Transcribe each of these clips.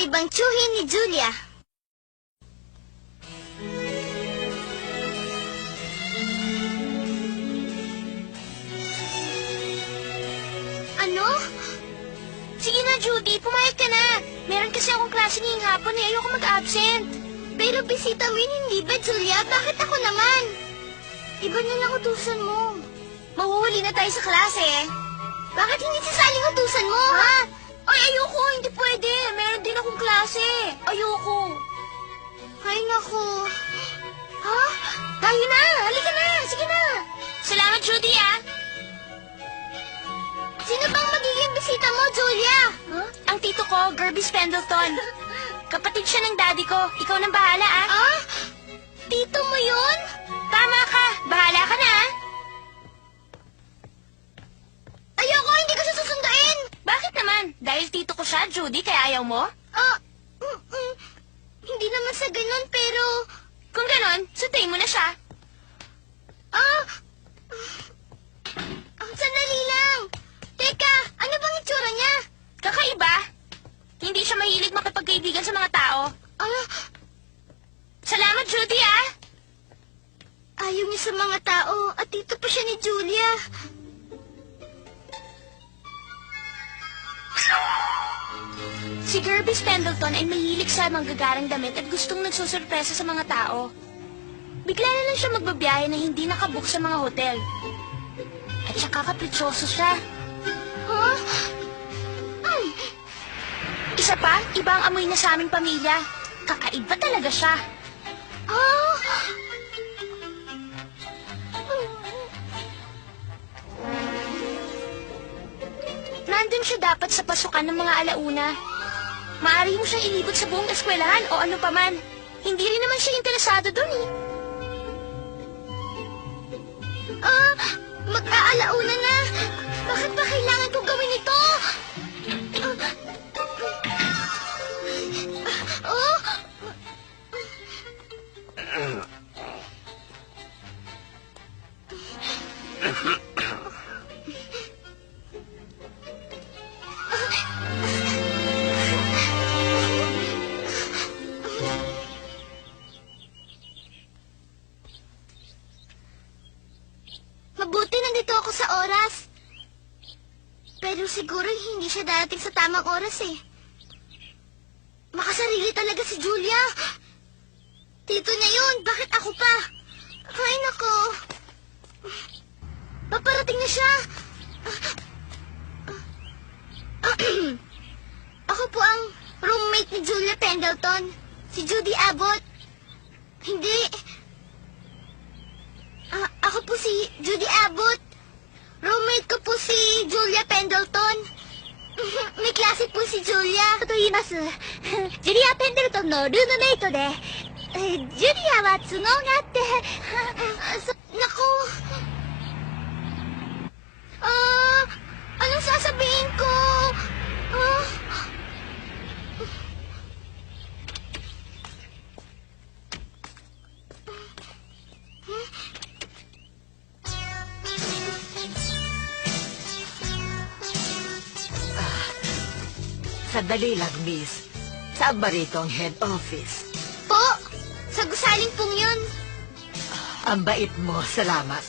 kakaibang tsuhin ni Julia. Ano? Sige na, Judy. Pumayag ka na. Meron kasi akong klase ngayong hapon eh. Ayoko mag-absent. Pero bisita mo yun, hindi ba, Julia? Bakit ako naman? Iba na lang utusan mo. Mahuhuli na tayo sa klase eh. Bakit hindi sasaling utusan mo, ha? Ay, ayoko. Hindi pwede. Meron din akong klase. Ayoko. Ay, naku. Ha? Tayo na. Halika na. Sige na. Salamat, Judy, ah. Sino bang magiging bisita mo, Julia? Huh? Ang tito ko, Gerbis Pendleton. Kapatid siya ng daddy ko. Ikaw nang bahala, ah. Ah? Tito mo yun? Tama ka. Bahala ka na, ah. Ayoko, hindi ko siya susunduin. Bakit naman? Dahil tito ko siya, Judy, kaya ayaw mo? Hindi naman sa ganun, pero... Kung ganun, sunduin mo na siya. Sandali lang. Teka, ano bang itsura niya? Kakaiba. Hindi siya mahilig makipagkaibigan sa mga tao. Salamat, Judy, ah. Ayaw niya sa mga tao at dito pa siya ni Julia. Si Gerbis Pendleton ay mahilig sa manggagarang damit at gustong nagsusurpresa sa mga tao. Bigla na lang siya magbabiyahe na hindi nakabook sa mga hotel. At saka kapritsoso siya. Huh? Isa pa, iba ang amoy niya sa aming pamilya. Kakaiba talaga siya. Nandun siya dapat sa pasukan ng mga alauna. Maaari mo siyang ilibot sa buong eskwelahan o ano paman. Hindi rin naman siya interesado dun eh. Mag-aalauna na. Bakit ba kailangan kong gawin ito? Mabuti nandito ako sa oras. Pero siguro hindi siya darating sa tamang oras eh. Makasarili talaga si Julia. Tito niya yun, bakit ako pa? Ay, nako. Paparating na siya. Ako po ang roommate ni Julia Pendleton. Si Judy Abbott. Hindi. Ako po si Judy Abbott. Roommate ko po si Julia Pendleton. May klase po si Julia. と言います。ジュリア・ペンデルトンのルームメイトで、ジュリアは都合があって。Naku. Anong sasabihin ko? Sandali lang, miss. Saan ba rito ang head office? Po, sa gusaling pong yun. Ang bait mo, salamat.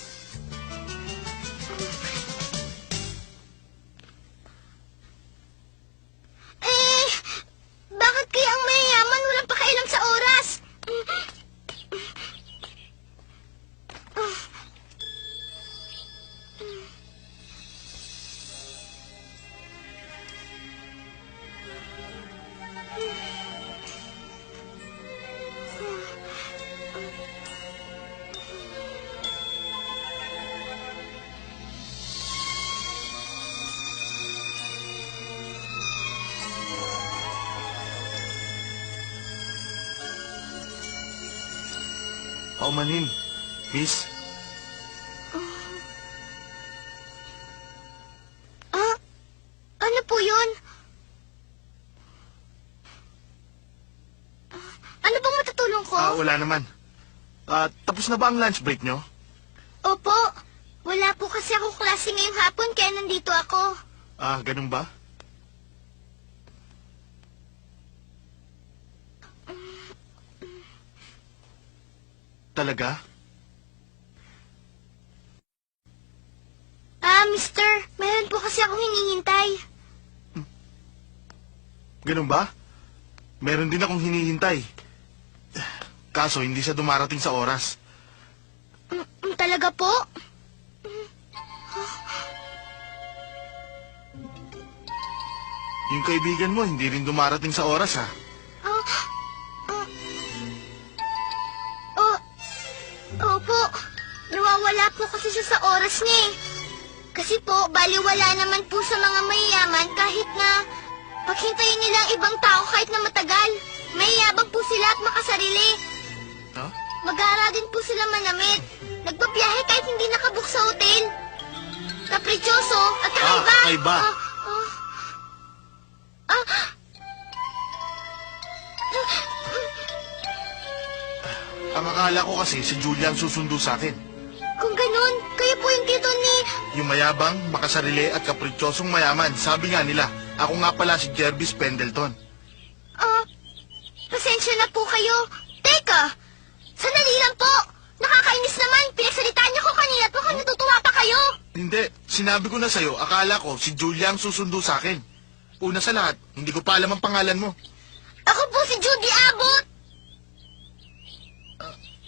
Bakit kaya ang mayayaman walang pakialam sa oras? Paumanin, miss. Ano po yun? Ano bang matutulong ko? Wala naman. Tapos na ba ang lunch break nyo? Opo. Wala po kasi ako klase ngayong hapon kaya nandito ako. Ganun ba? Talaga? Mister, meron po kasi akong hinihintay. Ganun ba? Meron din akong hinihintay. Kaso hindi siya dumarating sa oras. Talaga po? Yung kaibigan mo hindi rin dumarating sa oras ha. Ah, ah. Oh, opo. Nawawala po kasi siya sa oras niya eh. Kasi po, baliwala naman po sa mga mayayaman kahit na paghintayin nila ang ibang tao kahit na matagal. Mayayabang po sila at makasarili. Huh? Mag-aara din po sila manamit. Nagpabiyahe kahit hindi nakabook sa hotel. Kaprichoso at kakaiba. Kakaiba. Ang akala ko kasi si Julia ang susundo sa akin. Kung ganun, kayo po yung tito ni... Yung mayabang, makasarili at kaprityosong mayaman. Sabi nga nila, ako nga pala si Jervis Pendleton. Pasensya na po kayo. Teka, sandali lang po. Nakakainis naman. Pinagsalitaan niyo ko kanina at mukhang natutuwa pa kayo. Hindi, sinabi ko na sa'yo, akala ko si Julia ang susundo sa akin. Una sa lahat, hindi ko pa alam ang pangalan mo. Ako po si Judy Abbott.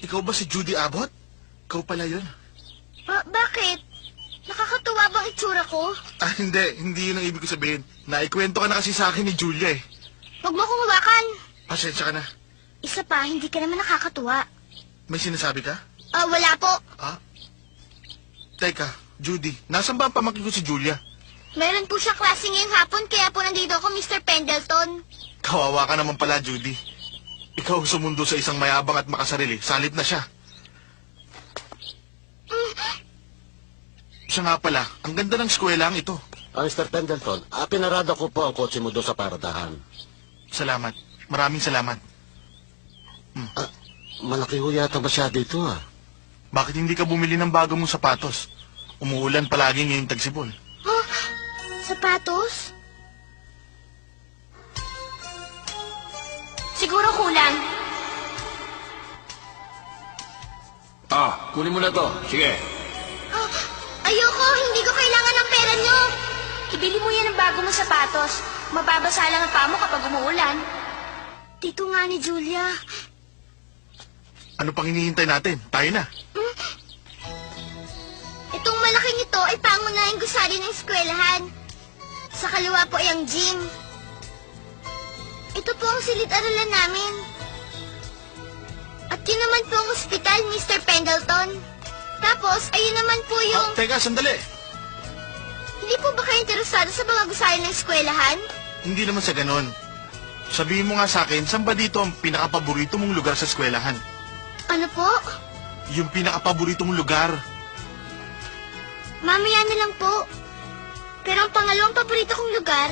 Ikaw ba si Judy Abbott? Ikaw pala yun. Bakit? Nakakatuwa bang itsura ko? Hindi yun ang ibig ko sabihin. Naikwento ka na kasi sa akin ni Julia eh. Huwag mo akong hawakan. Pasensya ka na. Isa pa, hindi ka naman nakakatuwa. May sinasabi ka? Wala po. Teka, Judy, nasan ba ang pamangkin ko si Julia? Meron po siya klase ngayong hapon, kaya po nandito ako, Mr. Pendleton. Kawawa ka naman pala, Judy. Ikaw sumundo sa isang mayabang at makasarili. Salit na siya. Siya nga pala, ang ganda ng eskwelahan ito. Mr. Pendleton, pinarada ko po ang kotse mo doon sa paradahan. Salamat. Maraming salamat. Malaki ho yata ba siya dito Bakit hindi ka bumili ng bago mong sapatos? Umuulan palagi ngayong tagsibol. Sapatos? Siguro kulang. Kunin mo na to. Sige. Ayoko, hindi ko kailangan ng pera nyo. Ibili mo yan ng bago mong sapatos. Mababasa lang ang paa mo kapag umuulan. Tito nga ni Julia. Ano pang hinihintay natin? Tayo na. Itong malaking ito ay pangunahing gusali ng eskwelahan. Sa kaliwa po ay ang gym. Ito po ang silid-aralan namin. At yun naman po ang ospital, Mr. Pendleton. Tapos, ayun naman po yung... Teka, sandali. Hindi po ba kayo interesado sa mga gusali ng eskwelahan? Hindi naman sa ganon. Sabihin mo nga sa akin, saan ba dito ang pinakapaborito mong lugar sa eskwelahan? Ano po? Yung pinakapaborito mong lugar. Mamaya na lang po. Pero ang pangalawang paborito kong lugar...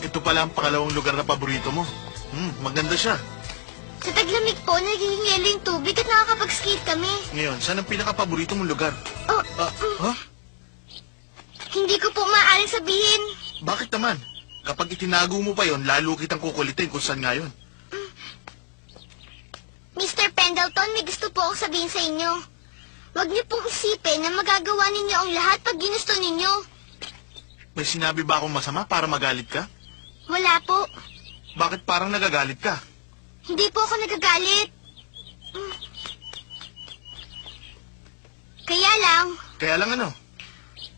Ito pala ang pangalawang lugar na paborito mo. Maganda siya. Sa taglamig po, nagiging yelo yung tubig at nakakapag-skate kami. Ngayon, saan ang pinakapaborito mong lugar? Hindi ko po maaaring sabihin. Bakit naman? Kapag itinago mo pa yon, lalo kitang kukulitin kung saan nga yun. Mr. Pendleton, may gusto po ako sabihin sa inyo. Huwag niyo pong isipin na magagawa ninyo ang lahat pag ginusto ninyo. May sinabi ba akong masama para magalit ka? Wala po. Bakit parang nagagalit ka? Hindi po ako nagagalit. Kaya lang ano?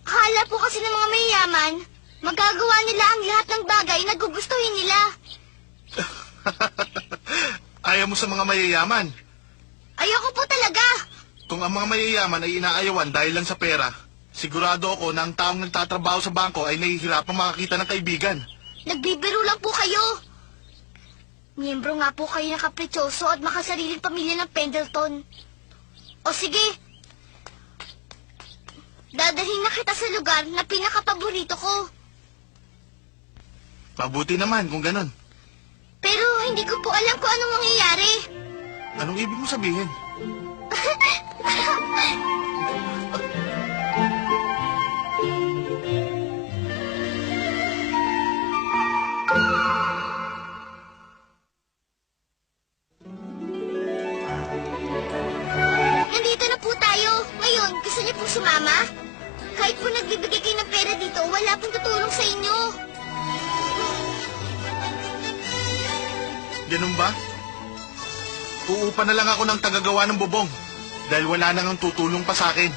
akala po kasi ng mga mayayaman, magagawa nila ang lahat ng bagay na gugustuhin nila. Ayaw mo sa mga mayayaman. Ayoko po talaga. Kung ang mga mayayaman ay inaayawan dahil lang sa pera, sigurado ako na ang taong nagtatrabaho sa bangko ay nahihirapang makakita ng kaibigan. Nagbibiro lang po kayo. Miyembro nga po kayo ng kaprichoso at makasariling pamilya ng Pendleton. O sige, dadalhin na kita sa lugar na pinakapaborito ko. Mabuti naman kung ganon. Pero hindi ko po alam kung anong mangyayari. Anong ibig mo sabihin? sumama? Kahit po nagbibigay kayo ng pera dito, wala pong tutulong sa inyo. Ganun ba? Uupa na lang ako ng tagagawa ng bubong dahil wala nang tutulong pa sa akin.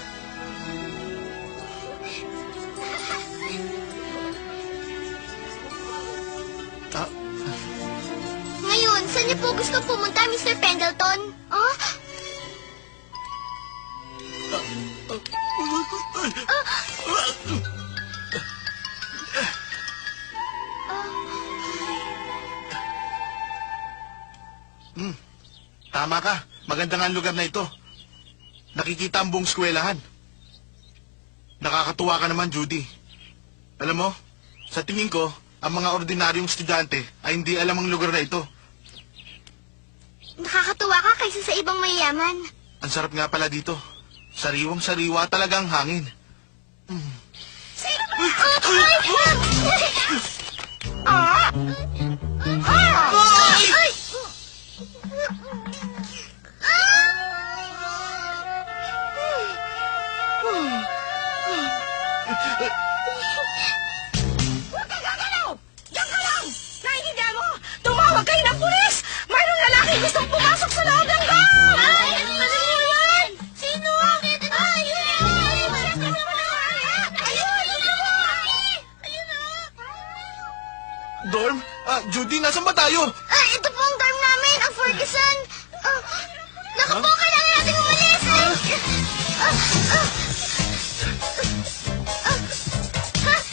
Ah, Ngayon, saan niyo po gusto pumunta, Mr. Pendleton? Oh? tama ka. Maganda nga ang lugar na ito. Nakikita ang buong eskwelahan. Nakakatuwa ka naman, Judy. Alam mo, sa tingin ko, ang mga ordinaryong estudyante ay hindi alam ang lugar na ito. Nakakatuwa ka kaysa sa ibang mayayaman. Ang sarap nga pala dito. Sariwang-sariwa talaga ang hangin. Ay! Huwag kang gagalaw! Diyan ka lang! Naiintindihan mo? Tumawag kayo ng pulis! Mayroong lalaki gustong pumasok sa loob ng gang! Ay! Ano mo yan? Sino? Bakit? Ay! Dorm? Judy, nasan ba tayo? Ay, ito po ang dorm namin, ang Ferguson. Naku po, kailangan natin umalis.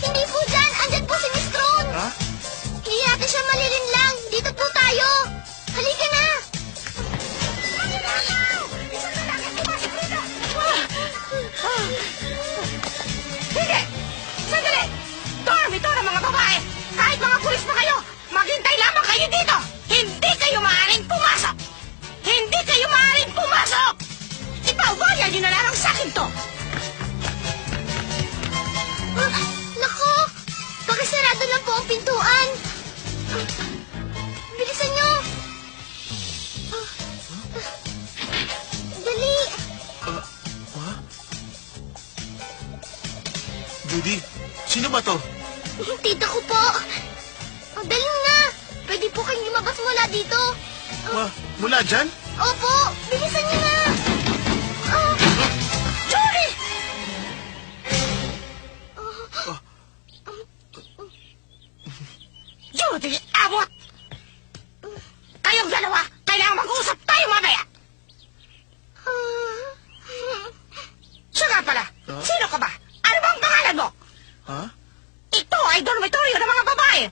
Hindi po dyan. Andyan po si Miss Tron. Ha? Hindi natin siya malilin lang. Dito po tayo. Halika na. Hindi! Sandali! Dorm ito ng mga babae! Kahit mga pulis pa kayo, maghintay lamang kayo dito! Hindi kayo maaaring pumasok! Hindi kayo maaaring pumasok! Ipaubayan nyo na lang sa akin to! Naku, pakisarado lang po ang pintuan. Bilisan nyo. Dali. Judy, sino ba to? Tita ko po. Dali na. Pwede po kayong lumabas mula dito. Mula dyan? Opo, bilisan nyo na. Judy! Judy, abot! Kayong dalawa, kailangan mag-uusap tayo mamaya! Siya nga pala, sino ka ba? Ano bang pangalan mo? Ha? Ito ay dormitoryo ng mga babae.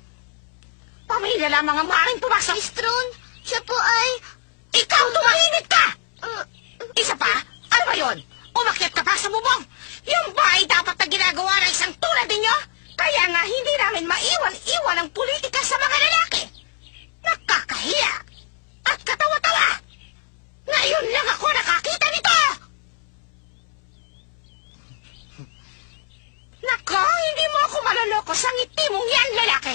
Pamilya lamang ang maaaring pumasok. Miss Tron, siya po ay... Ikaw tumahimik ka! ah, Isa pa? Ano ba yun? Umakyat ka pa sa bubong? Yung ba ay dapat na ginagawa ng isang tulad ninyo? Kaya nga hindi namin maiwan-iwan ang politika sa mga lalaki. Nakakahiya at katawa-tawa. Ngayon lang ako nakakita nito! Nako, hindi mo ako maloloko sa ngiti mong yan, lalaki.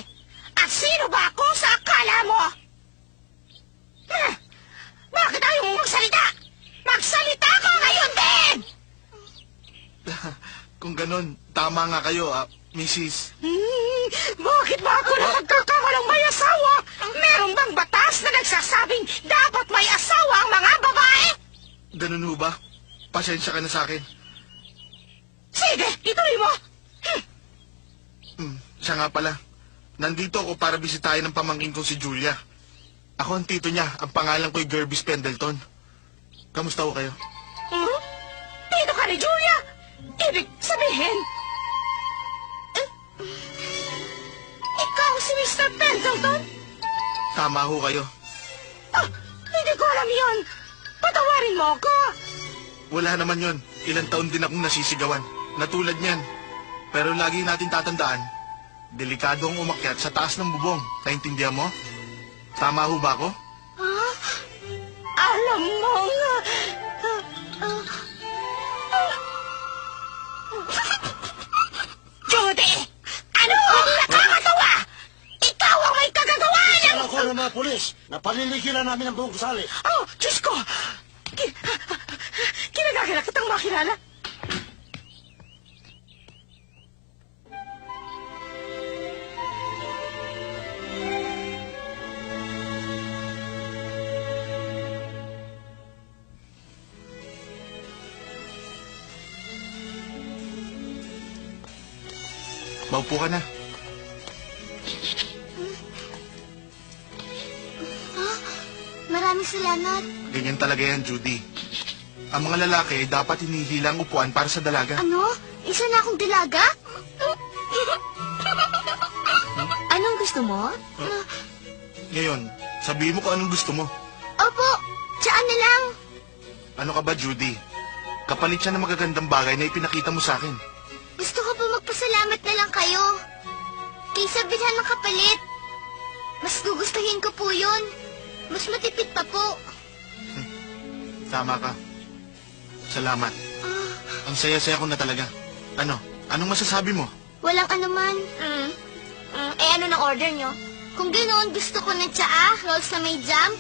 At sino ba ako sa akala mo? Bakit ayaw mong magsalita? Magsalita ka ngayon din! Kung ganun, tama nga kayo, Mrs. Bakit ba ako na magkakamalang may asawa? Meron bang batas na nagsasabing dapat may asawa ang mga babae? Ganun ho ba? Pasensya ka na sa akin. Sige, ituloy mo. Siya nga pala. Nandito ako para bisitahin ng pamangkin ko si Julia. Ako ang tito niya. Ang pangalan ko'y Gerbis Pendleton. Kamusta ho kayo? Dito ka ni Julia. Ibig sabihin... Ikaw si Mr. Pendleton? Tama ho kayo. Hindi ko alam yun. Patawarin mo ako. Wala naman yon. Ilang taon din akong nasisigawan. Natulad niyan. Pero lagi natin tatandaan, delikado ang umakyat sa taas ng bubong. Naintindihan mo? Tama ho ba ako? Alam mo nga... Judy! Ano ang nakakatawa? Ikaw ang may kagagawa ng... Ako ng mga pulis na paliligiran namin ang buong gusali. Oh, Diyos ko! Kinagagala kitang makilala. Maupo ka na. Maraming salamat. Ganyan talaga yan, Judy. Ang mga lalaki ay dapat hinihilang upuan para sa dalaga. Ano? Isa na akong dalaga? Anong gusto mo? Ngayon, sabihin mo kung anong gusto mo. Opo, tsaan na lang. Ano ka ba, Judy? Kapalit siya ng magagandang bagay na ipinakita mo sa akin. Gusto ko po magpasalamat na lang kayo. Kaysa bilhan ng kapalit. Mas gugustuhin ko po yun. Mas matipid pa po. Tama ka. Salamat. Ang saya-saya ko na talaga. Ano? Anong masasabi mo? Walang anuman. Ano ng order nyo? Kung ganoon, gusto ko ng tsaa, rolls na may jam.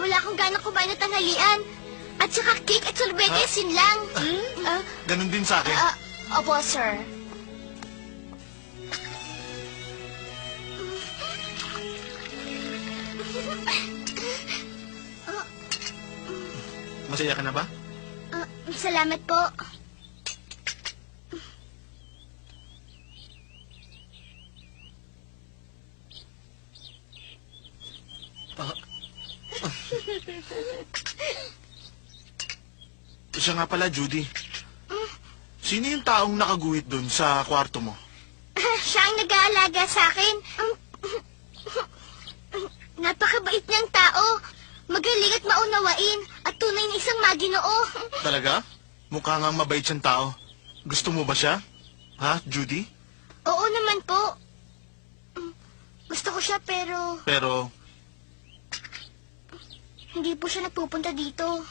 Wala akong ganang kumain na tanghalian. At saka cake at sorbetes, yun lang. Ganon din sa akin. Opo, sir. Masaya ka na ba? Salamat po. Siya nga pala, Judy. Sino yung taong nakaguhit dun sa kwarto mo? Siya ang nag-aalaga sa akin. Napakabait niyang tao. Magaling at maunawain. At tunay na isang maginoo. Talaga? Mukha nga mabait siyang tao. Gusto mo ba siya? Ha, Judy? Oo naman po. Gusto ko siya pero Pero, hindi po siya nagpupunta dito.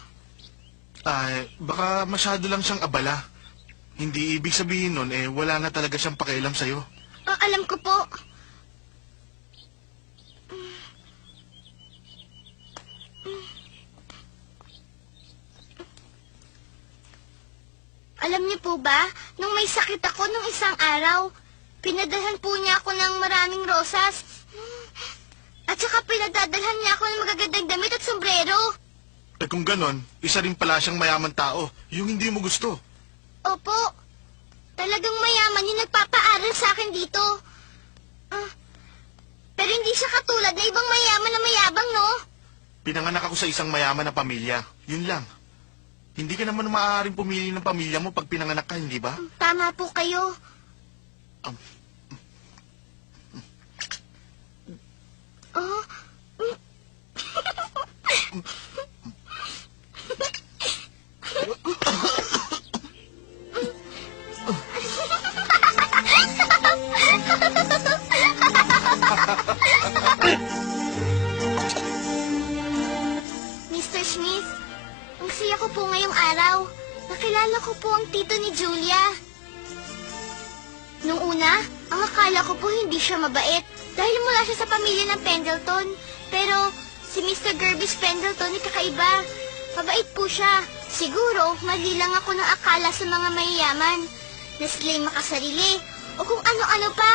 ay, baka masyado lang siyang abala. Hindi ibig sabihin nun, wala na talaga siyang pakialam sa'yo. Alam ko po. Alam niyo po ba, nung may sakit ako nung isang araw, pinadalhan po niya ako ng maraming rosas. At saka pinadadalhan niya ako ng magagandang damit at sombrero. Kung ganon, isa rin pala siyang mayaman tao, yung hindi mo gusto. Opo. Talagang mayaman yung nagpapaaral sa akin dito. Pero hindi siya katulad na ibang mayaman na mayabang, no? Pinanganak ako sa isang mayaman na pamilya. Yun lang. Hindi ka naman maaaring pumili ng pamilya mo pag pinanganak ka, hindi ba? Tama po kayo. Oh? Mr. Smith, ang saya ko po ngayong araw. Nakilala ko po ang tito ni Julia. Nung una, ang akala ko po hindi siya mabait dahil mula siya sa pamilya ng Pendleton. Pero si Mr. Gerbis Pendleton ay kakaiba. Mabait po siya. Siguro, mali lang ako ng akala sa mga mayayaman na sila'y makasarili o kung ano-ano pa.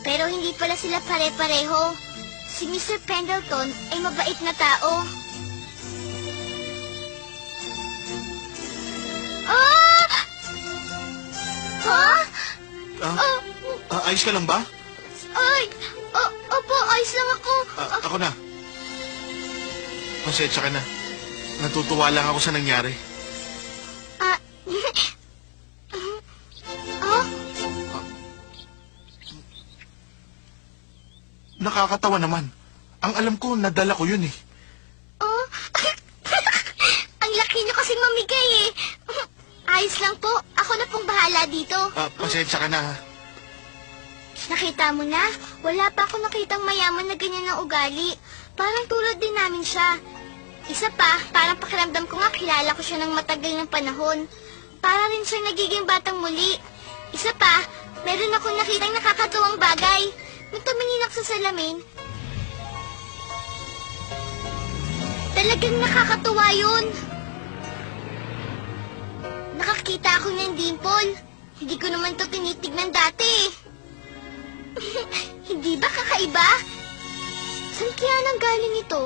Pero hindi pala sila pare-pareho. Si Mr. Pendleton ay mabait na tao. Ah! Ha? Ayos ka lang ba? Ay! Opo, ayos lang ako. Ako na. Pasensya ka na. Natutuwa lang ako sa nangyari. Ah... Oh? Nakakatawa naman. Ang alam ko, nadala ko yun eh. Oh? Ang laki niyo kasing mamigay eh. Ayos lang po. Ako na pong bahala dito. Pasensya ka na ha. Nakita mo na? Wala pa ako nakitang mayaman na ganyan ang ugali. Parang tulad din namin siya. Isa pa, parang pakiramdam ko nga kilala ko siya ng matagal ng panahon. Para rin siya nagiging batang muli. Isa pa, meron akong nakitang nakakatuwang bagay. Nung tumingin ako sa salamin, talagang nakakatuwa yun. Nakakita ako ng dimple. Hindi ko naman to tinitignan dati. Hindi ba kakaiba? Saan kaya nang galing ito?